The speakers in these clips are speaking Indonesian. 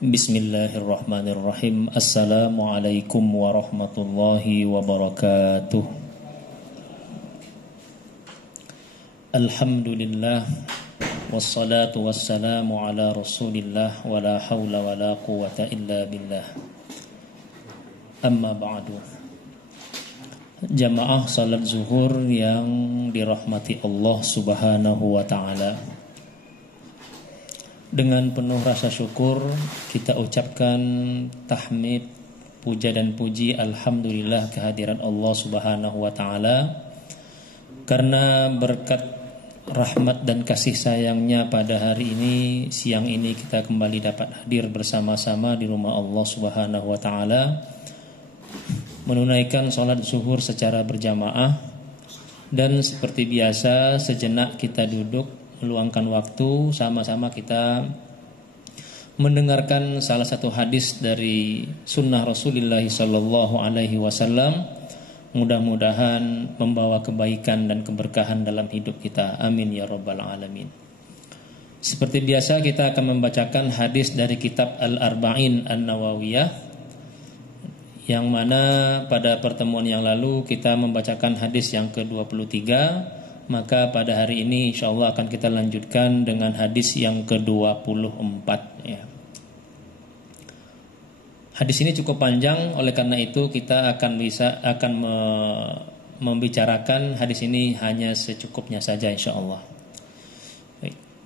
Bismillahirrahmanirrahim. Assalamualaikum warahmatullahi wabarakatuh. Alhamdulillah, wassalatu wassalamu ala rasulillah, wala hawla wala quwata illa billah. Amma ba'du. Jamaah salat zuhur yang dirahmati Allah subhanahu wa ta'ala, dengan penuh rasa syukur kita ucapkan tahmid, puja dan puji alhamdulillah kehadiran Allah subhanahu wa ta'ala, karena berkat rahmat dan kasih sayangnya pada hari ini, siang ini kita kembali dapat hadir bersama-sama di rumah Allah subhanahu wa ta'ala, menunaikan sholat zuhur secara berjamaah. Dan seperti biasa, sejenak kita duduk meluangkan waktu, sama-sama kita mendengarkan salah satu hadis dari sunnah Rasulullah sallallahu alaihi wasallam. Mudah-mudahan membawa kebaikan dan keberkahan dalam hidup kita. Amin ya rabbal alamin. Seperti biasa kita akan membacakan hadis dari kitab Al-Arba'in An-Nawawiyah, yang mana pada pertemuan yang lalu kita membacakan hadis yang ke-23. Maka pada hari ini insyaallah akan kita lanjutkan dengan hadis yang ke-24 ya. Hadis ini cukup panjang, oleh karena itu kita akan membicarakan hadis ini hanya secukupnya saja insyaallah.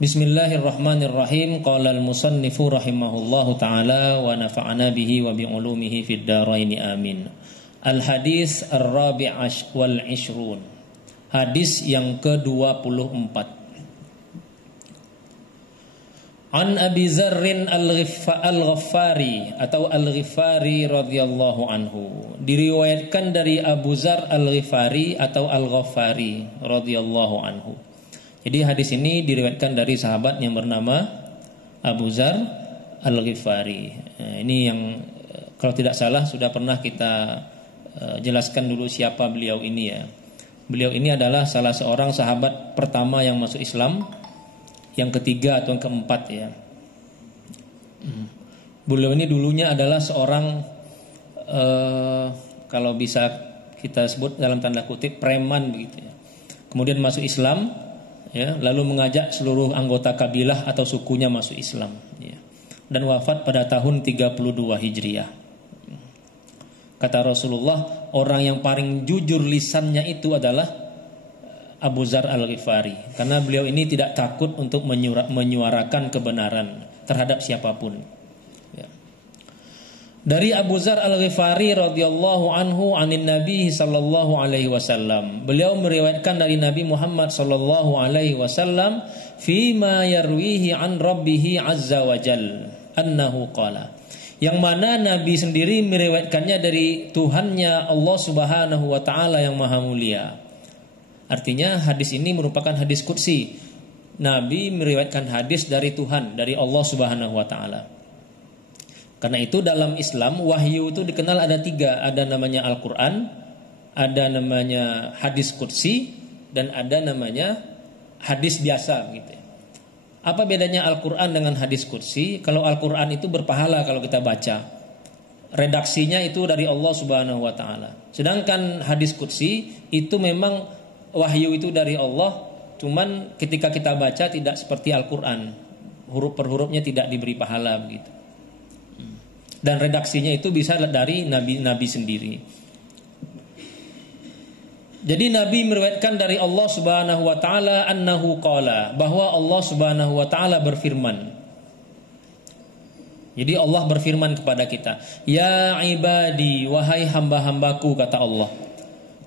Bismillahirrahmanirrahim. Qala al-musannifu rahimahullahu taala wa nafa'ana bihi wa bi ulumihi fid dharain amin. Al-hadis ar-rabi' wal 'ishrun. Hadis yang ke-24. An Abi Zarrin Al-Ghifari atau Al-Ghifari radhiyallahu anhu. Diriwayatkan dari Abu Zar Al-Ghifari atau Al-Ghifari radhiyallahu anhu. Jadi hadis ini diriwayatkan dari sahabat yang bernama Abu Zar Al-Ghifari. Ini yang kalau tidak salah sudah pernah kita jelaskan dulu siapa beliau ini ya. Beliau ini adalah salah seorang sahabat pertama yang masuk Islam, yang ketiga atau yang keempat ya. Beliau ini dulunya adalah seorang kalau bisa kita sebut dalam tanda kutip preman begitu ya. Kemudian masuk Islam ya, lalu mengajak seluruh anggota kabilah atau sukunya masuk Islam ya. Dan wafat pada tahun 32 Hijriah. Kata Rasulullah, orang yang paling jujur lisannya itu adalah Abu Zar Al-Ghifari, karena beliau ini tidak takut untuk menyuarakan kebenaran terhadap siapapun ya. Dari Abu Zar Al-Ghifari radhiyallahu anhu anin Nabi sallallahu alaihi wasallam, beliau meriwayatkan dari Nabi Muhammad sallallahu alaihi wasallam fima yarwihi an rabbih azza wa jal annahu qala, yang mana Nabi sendiri meriwayatkannya dari Tuhannya Allah subhanahu wa ta'ala yang maha mulia. Artinya hadis ini merupakan hadis qudsi. Nabi meriwayatkan hadis dari Tuhan, dari Allah subhanahu wa ta'ala. Karena itu dalam Islam wahyu itu dikenal ada 3. Ada namanya Al-Quran, ada namanya hadis qudsi, dan ada namanya hadis biasa gitu. Apa bedanya Al-Quran dengan hadis qudsi? Kalau Al-Quran itu berpahala kalau kita baca, redaksinya itu dari Allah subhanahu wa ta'ala. Sedangkan hadis qudsi itu memang wahyu itu dari Allah, cuman ketika kita baca tidak seperti Al-Quran, huruf per hurufnya tidak diberi pahala begitu. Dan redaksinya itu bisa dari nabi-nabi sendiri. Jadi Nabi meriwayatkan dari Allah subhanahu wa ta'ala annahu qala, bahwa Allah subhanahu wa ta'ala berfirman. Jadi Allah berfirman kepada kita, ya ibadi, wahai hamba-hambaku, kata Allah.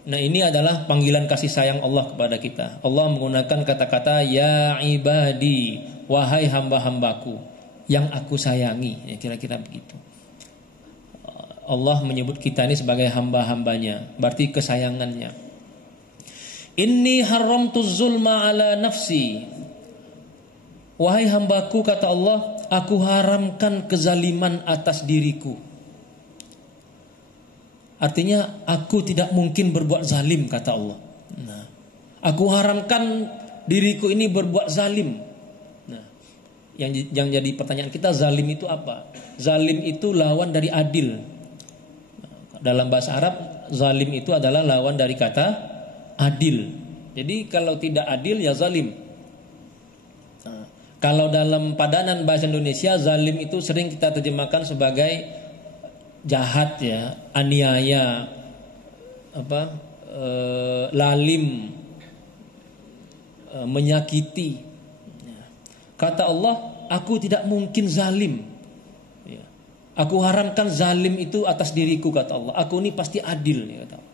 Nah, ini adalah panggilan kasih sayang Allah kepada kita. Allah menggunakan kata-kata ya ibadi, wahai hamba-hambaku yang aku sayangi, ya, kira-kira begitu. Allah menyebut kita ini sebagai hamba-hambanya, berarti kesayangannya. Inni haramtu zulma ala nafsi, wahai hambaku, kata Allah, aku haramkan kezaliman atas diriku. Artinya aku tidak mungkin berbuat zalim, kata Allah. Aku haramkan diriku ini berbuat zalim. Yang jadi pertanyaan kita, zalim itu apa? Zalim itu lawan dari adil. Dalam bahasa Arab, zalim itu adalah lawan dari kata adil. Jadi kalau tidak adil ya zalim. Kalau dalam padanan bahasa Indonesia, zalim itu sering kita terjemahkan sebagai jahat ya, aniaya, lalim, menyakiti. Kata Allah, aku tidak mungkin zalim. Aku haramkan zalim itu atas diriku, kata Allah. Aku ini pasti adil, kata Allah.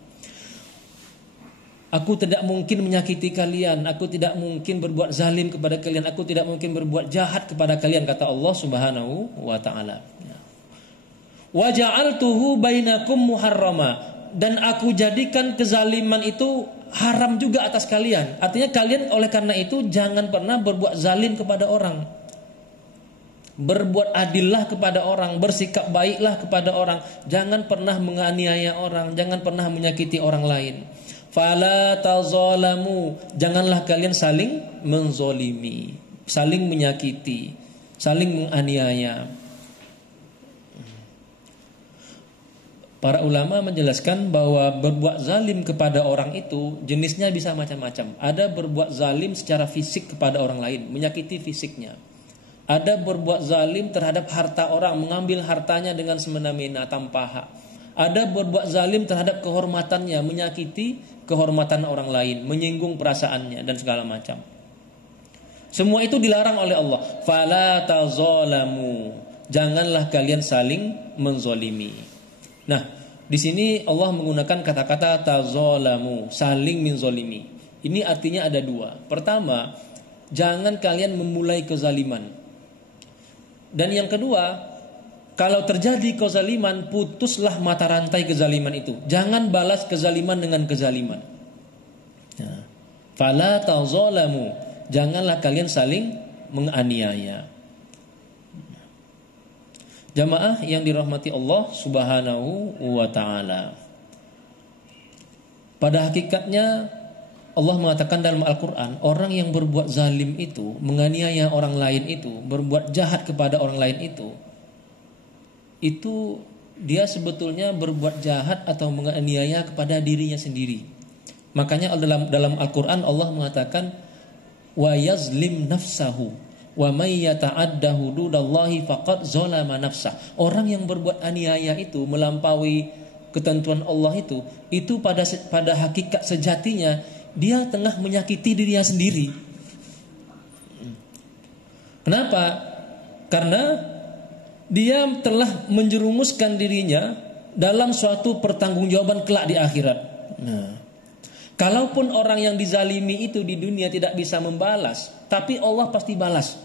Aku tidak mungkin menyakiti kalian. Aku tidak mungkin berbuat zalim kepada kalian. Aku tidak mungkin berbuat jahat kepada kalian, kata Allah Subhanahu wa ta'ala. Wa ja'altuhu bainakum muharrama. Dan aku jadikan kezaliman itu haram juga atas kalian. Artinya kalian oleh karena itu jangan pernah berbuat zalim kepada orang. Berbuat adillah kepada orang, bersikap baiklah kepada orang. Jangan pernah menganiaya orang, jangan pernah menyakiti orang lain. Fala tazalamu, janganlah kalian saling menzolimi, saling menyakiti, saling menganiaya. Para ulama menjelaskan bahwa berbuat zalim kepada orang itu jenisnya bisa macam-macam. Ada berbuat zalim secara fisik kepada orang lain, menyakiti fisiknya. Ada berbuat zalim terhadap harta orang, mengambil hartanya dengan semena-mena tanpa hak. Ada berbuat zalim terhadap kehormatannya, menyakiti kehormatan orang lain, menyinggung perasaannya dan segala macam. Semua itu dilarang oleh Allah. Fala tazalamu, janganlah kalian saling menzolimi. Nah, di sini Allah menggunakan kata-kata tazalamu, saling menzolimi. Ini artinya ada dua. Pertama, jangan kalian memulai kezaliman. Dan yang kedua, kalau terjadi kezaliman, putuslah mata rantai kezaliman itu. Jangan balas kezaliman dengan kezaliman. Nah, fala tazalamu, janganlah kalian saling menganiaya. Jamaah yang dirahmati Allah Subhanahu wa ta'ala. Pada hakikatnya Allah mengatakan dalam Al-Quran, orang yang berbuat zalim itu, menganiaya orang lain itu, berbuat jahat kepada orang lain itu dia sebetulnya berbuat jahat atau menganiaya kepada dirinya sendiri. Makanya dalam Al-Quran Allah mengatakan, wa yazlim nafsahu wa may yata'adda hududallahi faqad zalama nafsah. Orang yang berbuat aniaya itu, melampaui ketentuan Allah itu pada hakikat sejatinya dia tengah menyakiti dirinya sendiri. Kenapa? Karena dia telah menjerumuskan dirinya dalam suatu pertanggungjawaban kelak di akhirat. Nah, kalaupun orang yang dizalimi itu di dunia tidak bisa membalas, tapi Allah pasti balas.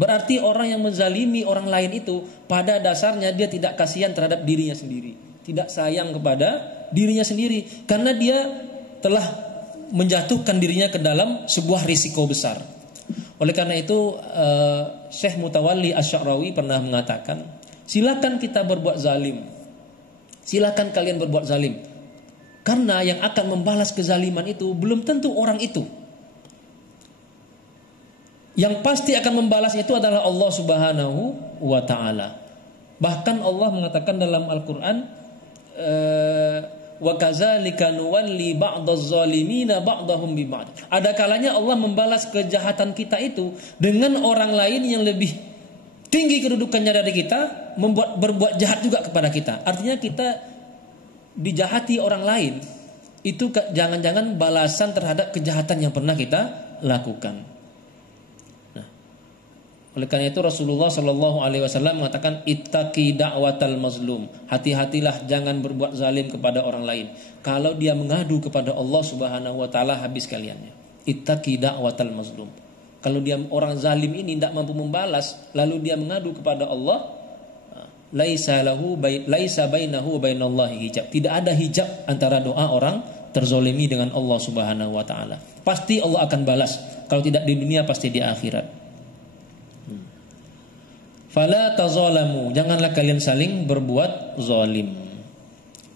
Berarti orang yang menzalimi orang lain itu pada dasarnya dia tidak kasihan terhadap dirinya sendiri, tidak sayang kepada dirinya sendiri, karena dia telah menjatuhkan dirinya ke dalam sebuah risiko besar. Oleh karena itu Syekh Mutawalli Asy-Sya'rawi pernah mengatakan, silakan kita berbuat zalim, silakan kalian berbuat zalim, karena yang akan membalas kezaliman itu belum tentu orang itu. Yang pasti akan membalas itu adalah Allah Subhanahu wa ta'ala. Bahkan Allah mengatakan dalam Al-Quran, wa kadzalika nuwalli ba'daz zalimina ba'dahum bi ba'd. Ada kalanya Allah membalas kejahatan kita itu dengan orang lain yang lebih tinggi kedudukannya dari kita, berbuat jahat juga kepada kita. Artinya kita dijahati orang lain itu jangan-jangan balasan terhadap kejahatan yang pernah kita lakukan. Oleh karena itu Rasulullah Shallallahu Alaihi Wasallam mengatakan, ittaqi da'watal mazlum, hati-hatilah jangan berbuat zalim kepada orang lain. Kalau dia mengadu kepada Allah Subhanahu Wa Taala, habis kaliannya. Ittaqi da'watal mazlum. Kalau dia orang zalim ini tidak mampu membalas, lalu dia mengadu kepada Allah, laisa bainahu wa bainallahi hijab. Tidak ada hijab antara doa orang terzolimi dengan Allah Subhanahu Wa Taala. Pasti Allah akan balas. Kalau tidak di dunia, pasti di akhirat. Fala tazalamu, janganlah kalian saling berbuat zalim.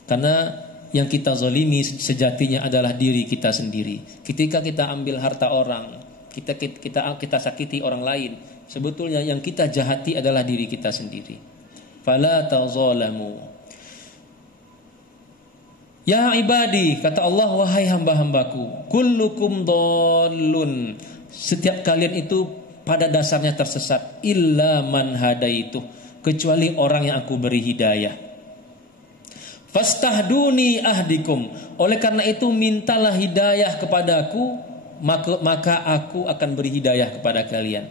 Karena yang kita zalimi sejatinya adalah diri kita sendiri. Ketika kita ambil harta orang, kita sakiti orang lain, Sebetulnya yang kita jahati adalah diri kita sendiri. Fala tazalamu. Ya ibadi, kata Allah, wahai hamba-hambaku, kullukum dhallun. Setiap kalian itu pada dasarnya tersesat, illa man hadaitu, kecuali orang yang aku beri hidayah. Fastahduni ahdikum. Oleh karena itu mintalah hidayah kepadaku, maka aku akan beri hidayah kepada kalian.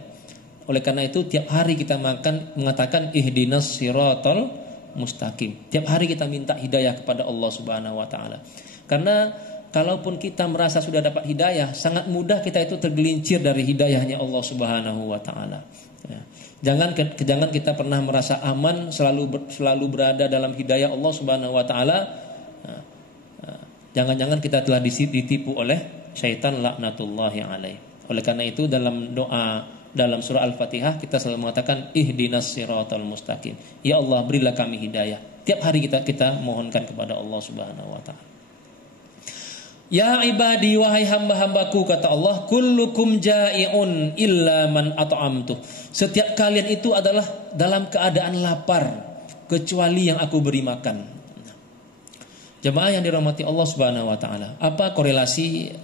Oleh karena itu tiap hari kita mengatakan ihdinas siratal mustaqim. Tiap hari kita minta hidayah kepada Allah Subhanahu wa taala. Karena kalaupun kita merasa sudah dapat hidayah, sangat mudah kita itu tergelincir dari hidayahnya Allah Subhanahu wa taala. Ya. Jangan kita pernah merasa aman selalu berada dalam hidayah Allah Subhanahu wa taala. Jangan-jangan kita telah ditipu oleh syaitan laknatullahi alaih. Oleh karena itu dalam doa dalam surah Al-Fatihah kita selalu mengatakan ihdinas siratal mustaqim. Ya Allah, berilah kami hidayah. Tiap hari kita mohonkan kepada Allah Subhanahu wa taala. Ya ibadi, wahai hamba-hambaku, kata Allah, kullukum ja'iun illa man at'amtu. Setiap kalian itu adalah dalam keadaan lapar kecuali yang aku beri makan. Jemaah yang dirahmati Allah Subhanahu wa taala, apa korelasi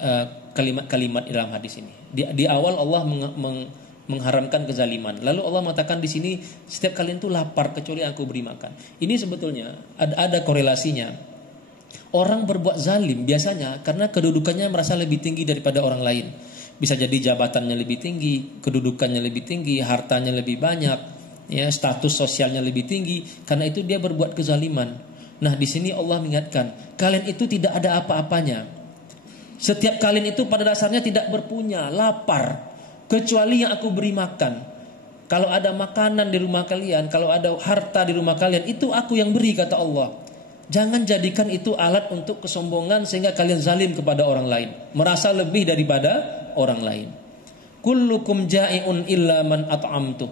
kalimat-kalimat dalam hadis ini? Di awal Allah mengharamkan kezaliman. Lalu Allah mengatakan di sini setiap kalian itu lapar kecuali aku beri makan. Ini sebetulnya ada korelasinya. Orang berbuat zalim biasanya karena kedudukannya merasa lebih tinggi daripada orang lain. Bisa jadi jabatannya lebih tinggi, kedudukannya lebih tinggi, hartanya lebih banyak, ya, status sosialnya lebih tinggi. Karena itu dia berbuat kezaliman. Nah, di sini Allah mengingatkan, kalian itu tidak ada apa-apanya. Setiap kalian itu pada dasarnya tidak berpunya, lapar, kecuali yang aku beri makan. Kalau ada makanan di rumah kalian, kalau ada harta di rumah kalian, itu aku yang beri, kata Allah. Jangan jadikan itu alat untuk kesombongan sehingga kalian zalim kepada orang lain, merasa lebih daripada orang lain. Kullukum ja'iun illa man at'amtu.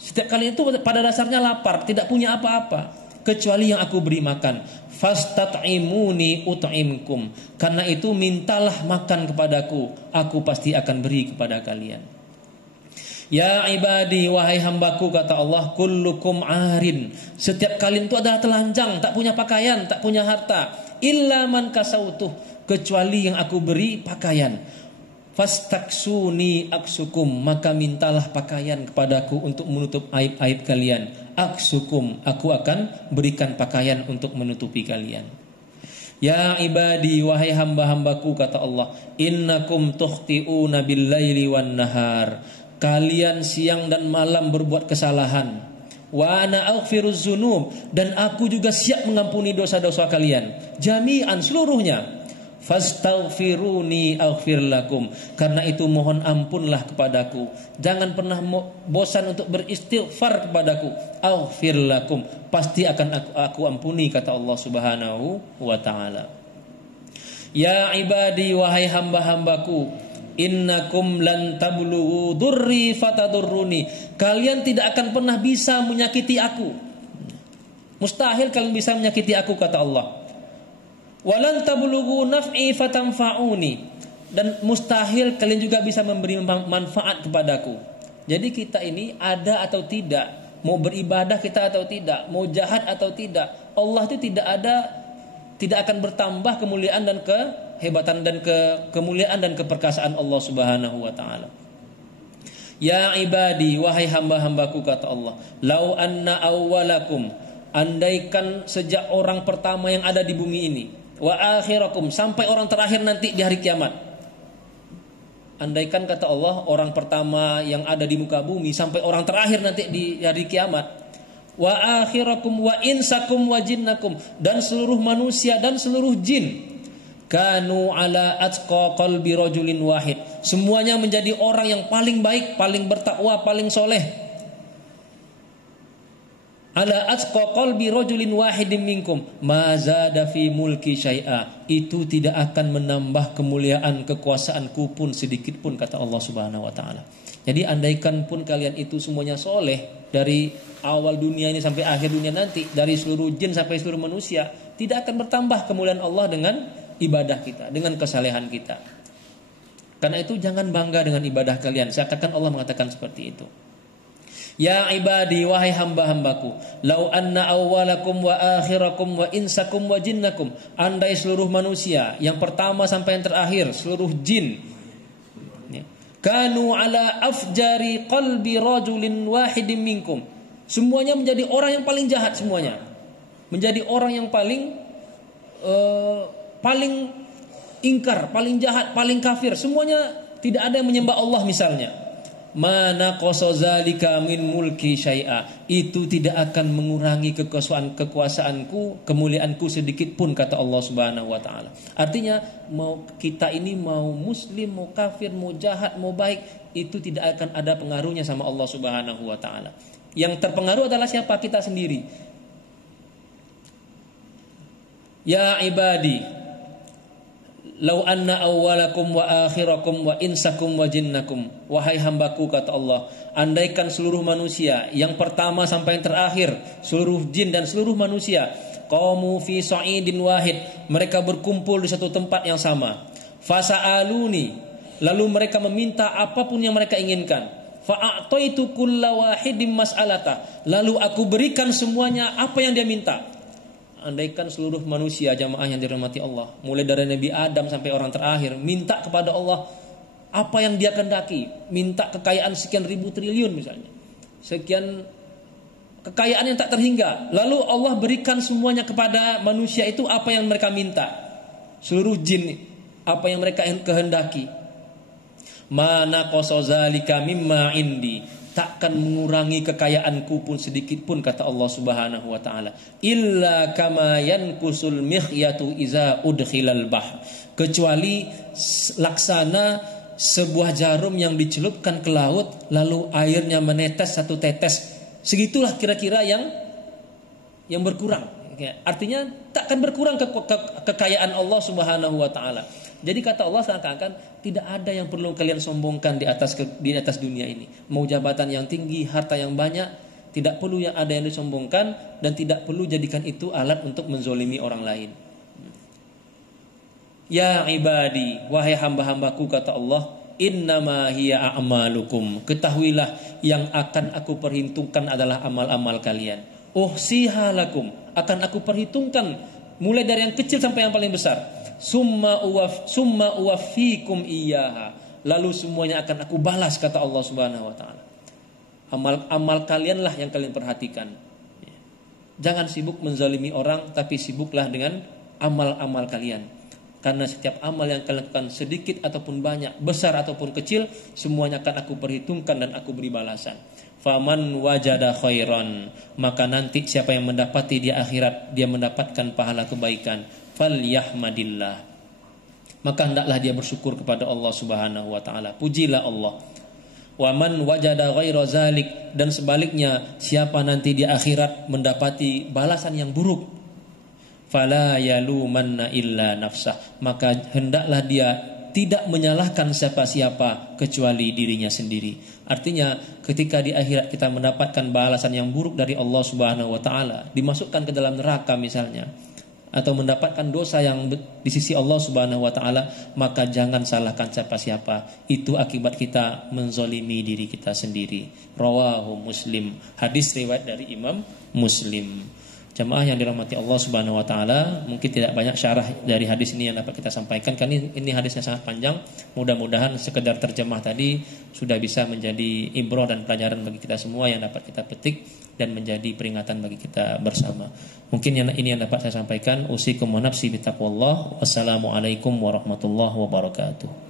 Setiap kalian itu pada dasarnya lapar, tidak punya apa-apa kecuali yang aku beri makan. Fastat'imuni ut'imkum. Karena itu mintalah makan kepadaku, aku pasti akan beri kepada kalian. Ya ibadi, wahai hambaku, kata Allah, kullukum arin. Setiap kalian itu adalah telanjang, tak punya pakaian, tak punya harta. Illa man kasautuh, kecuali yang aku beri pakaian. Fastaksuni aksukum, maka mintalah pakaian kepadaku untuk menutup aib-aib kalian. Aksukum, aku akan berikan pakaian untuk menutupi kalian. Ya ibadi, wahai hamba-hambaku, kata Allah, innakum tukhti'una bil-laili wan nahar. Kalian siang dan malam berbuat kesalahan. Wa ana aghfiruz dzunub, dan aku juga siap mengampuni dosa-dosa kalian jami'an, seluruhnya. Fastaghfiruni aghfir lakum. Karena itu mohon ampunlah kepadaku. Jangan pernah bosan untuk beristighfar kepadaku. Aghfir lakum, pasti akan aku ampuni, kata Allah Subhanahu wa taala. Ya ibadi, wahai hamba-hambaku, innakum lan tablughu durri fatadurruni. Kalian tidak akan pernah bisa menyakiti aku. Mustahil kalian bisa menyakiti aku, kata Allah. Walan tablughu naf'i fatanfa'uni. Dan mustahil kalian juga bisa memberi manfaat kepadaku. Jadi kita ini ada atau tidak, mau beribadah kita atau tidak, mau jahat atau tidak, Allah itu tidak akan bertambah kemuliaan dan kehebatan dan kemuliaan dan keperkasaan Allah Subhanahu wa taala. Ya ibadi, wahai hamba-hambaku, kata Allah, lau anna awwalakum, andaikan sejak orang pertama yang ada di bumi ini, wa akhirakum, sampai orang terakhir nanti di hari kiamat. Andaikan, kata Allah, orang pertama yang ada di muka bumi sampai orang terakhir nanti di hari kiamat. Wa akhirakum wa insakum wa jinnakum, dan seluruh manusia dan seluruh jin, kanu ala atqa qalbi rajulin wahid, semuanya menjadi orang yang paling baik, paling bertakwa, paling soleh. Ala atqa qalbi rajulin wahidin minkum ma zada fi mulki syai'a, itu tidak akan menambah kemuliaan kekuasaanku pun sedikit pun, kata Allah Subhanahu wa taala. Jadi andaikan pun kalian itu semuanya soleh, dari awal dunia ini sampai akhir dunia nanti, dari seluruh jin sampai seluruh manusia, tidak akan bertambah kemuliaan Allah dengan ibadah kita, dengan kesalehan kita. Karena itu jangan bangga dengan ibadah kalian. Seakan Allah mengatakan seperti itu. Ya ibadi, wahai hamba-hambaku, lau anna awwalakum wa akhirakum wa insakum wa jinnakum, andai seluruh manusia yang pertama sampai yang terakhir, seluruh jin, kanu ala afjari qalbi rajulin wahidin minkum, semuanya menjadi orang yang paling jahat, semuanya menjadi orang yang paling ingkar, paling jahat, paling kafir, semuanya tidak ada yang menyembah Allah misalnya. Mana qasazalika min mulki syai'a, itu tidak akan mengurangi kekuasaanku, kemuliaanku sedikit pun, kata Allah Subhanahu wa taala. Artinya mau kita ini mau muslim, mau kafir, mau jahat, mau baik, itu tidak akan ada pengaruhnya sama Allah Subhanahu wa taala. Yang terpengaruh adalah siapa? Kita sendiri. Ya ibadi, lau anna awwalakum wa akhirakum wa insakum wa jinnakum, wahai hambaku, kata Allah, andaikan seluruh manusia yang pertama sampai yang terakhir, seluruh jin dan seluruh manusia, qamu fi sa'idin wahid, mereka berkumpul di satu tempat yang sama, fasa'aluni, lalu mereka meminta apapun yang mereka inginkan, fa'ataitu kulla wahidin mas'alata, lalu aku berikan semuanya apa yang dia minta. Andaikan seluruh manusia, jamaah yang dirahmati Allah, mulai dari Nabi Adam sampai orang terakhir, minta kepada Allah apa yang dia kehendaki, minta kekayaan sekian ribu triliun misalnya, sekian kekayaan yang tak terhingga, lalu Allah berikan semuanya kepada manusia itu apa yang mereka minta, seluruh jin apa yang mereka kehendaki, mana qasazalika mimma indi, takkan mengurangi kekayaanku pun sedikit pun, kata Allah Subhanahu wa taala, illa kama yankusul mikhyatu iza udkhilal bahr, kecuali laksana sebuah jarum yang dicelupkan ke laut lalu airnya menetes satu tetes, segitulah kira-kira yang berkurang. Artinya takkan berkurang kekayaan Allah Subhanahu wa taala. Jadi kata Allah seakan-akan tidak ada yang perlu kalian sombongkan di atas dunia ini. Mau jabatan yang tinggi, harta yang banyak, tidak perlu yang ada yang disombongkan, dan tidak perlu jadikan itu alat untuk menzolimi orang lain. Ya ibadi, wahai hamba-hambaku, kata Allah, innama hiya a'malukum, ketahuilah yang akan aku perhitungkan adalah amal-amal kalian. Uhsiha lakum, akan aku perhitungkan mulai dari yang kecil sampai yang paling besar. Summa uwaffikum iyyaha, lalu semuanya akan aku balas, kata Allah Subhanahu wa taala. Amal kalianlah yang kalian perhatikan. Jangan sibuk menzalimi orang, tapi sibuklah dengan amal-amal kalian. Karena setiap amal yang kalian lakukan, sedikit ataupun banyak, besar ataupun kecil, semuanya akan aku perhitungkan dan aku beri balasan. Faman wajada khairan, maka nanti siapa yang mendapati di akhirat, dia mendapatkan pahala kebaikan, falyahmadillah, maka hendaklah dia bersyukur kepada Allah Subhanahu wa taala, pujilah Allah. Wa man wajada ghaira zalik, dan sebaliknya siapa nanti di akhirat mendapati balasan yang buruk, fala yalumanna illa nafsah, maka hendaklah dia tidak menyalahkan siapa-siapa kecuali dirinya sendiri. Artinya ketika di akhirat kita mendapatkan balasan yang buruk dari Allah Subhanahu wa taala, dimasukkan ke dalam neraka misalnya, atau mendapatkan dosa yang di sisi Allah Subhanahu wa taala, maka jangan salahkan siapa-siapa. Itu akibat kita menzolimi diri kita sendiri. Rawahu Muslim, hadis riwayat dari Imam Muslim. Jamaah yang dirahmati Allah Subhanahu wa taala, mungkin tidak banyak syarah dari hadis ini yang dapat kita sampaikan, karena ini hadisnya sangat panjang. Mudah-mudahan sekedar terjemah tadi sudah bisa menjadi ibrah dan pelajaran bagi kita semua yang dapat kita petik dan menjadi peringatan bagi kita bersama. Mungkin ini yang dapat saya sampaikan. Usikum wa nafsi bittaqwallah. Wassalamualaikum warahmatullahi wabarakatuh.